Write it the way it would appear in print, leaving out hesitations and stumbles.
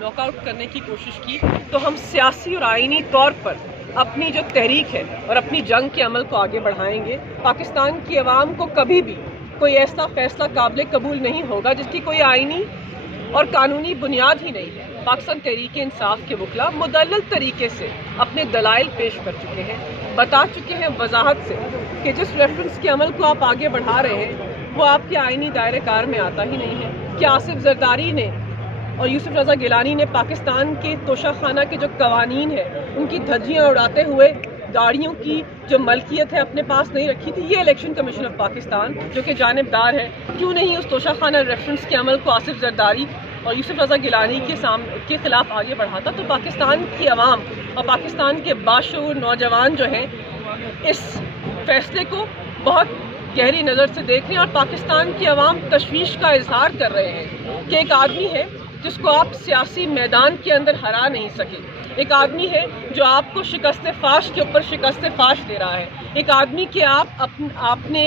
Knock out کرنے کی کوشش کی تو ہم سیاسی اور آئینی طور پر اپنی جو تحریک ہے اور اپنی جنگ کے عمل کو آگے بڑھائیں گے۔ پاکستان کی عوام کو کبھی بھی کوئی ایسا فیصلہ قابل قبول نہیں ہوگا جس کی کوئی آئینی اور قانونی بنیاد ہی نہیں ہے۔ پاکستان تحریک انصاف کے وکلاء مدلل طریقے سے اپنے دلائل پیش کر چکے ہیں، بتا چکے ہیں وضاحت سے کہ جس ریفرنس کے عمل کو آپ آگے بڑھا رہے ہیں وہ آپ کے آئینی دائرۂ کار میں آتا ہی نہیں ہے کہ آصف زرداری نے اور یوسف رضا گیلانی نے پاکستان کے توشہ خانہ کے جو قوانین ہیں ان کی دھجیاں اڑاتے ہوئے گاڑیوں کی جو ملکیت ہے اپنے پاس نہیں رکھی تھی۔ یہ الیکشن کمیشن آف پاکستان جو کہ جانبدار ہے، کیوں نہیں اس توشہ خانہ ریفرنس کے عمل کو آصف زرداری اور یوسف رضا گیلانی کے خلاف آگے بڑھاتا؟ تو پاکستان کی عوام اور پاکستان کے باشعور نوجوان جو ہیں اس فیصلے کو بہت گہری نظر سے دیکھ رہے ہیں، اور پاکستان کی عوام تشویش کا اظہار کر رہے ہیں کہ ایک آدمی ہے جس کو آپ سیاسی میدان کے اندر ہرا نہیں سکے، ایک آدمی ہے جو آپ کو شکست فاش کے اوپر شکست فاش دے رہا ہے، ایک آدمی کہ آپ نے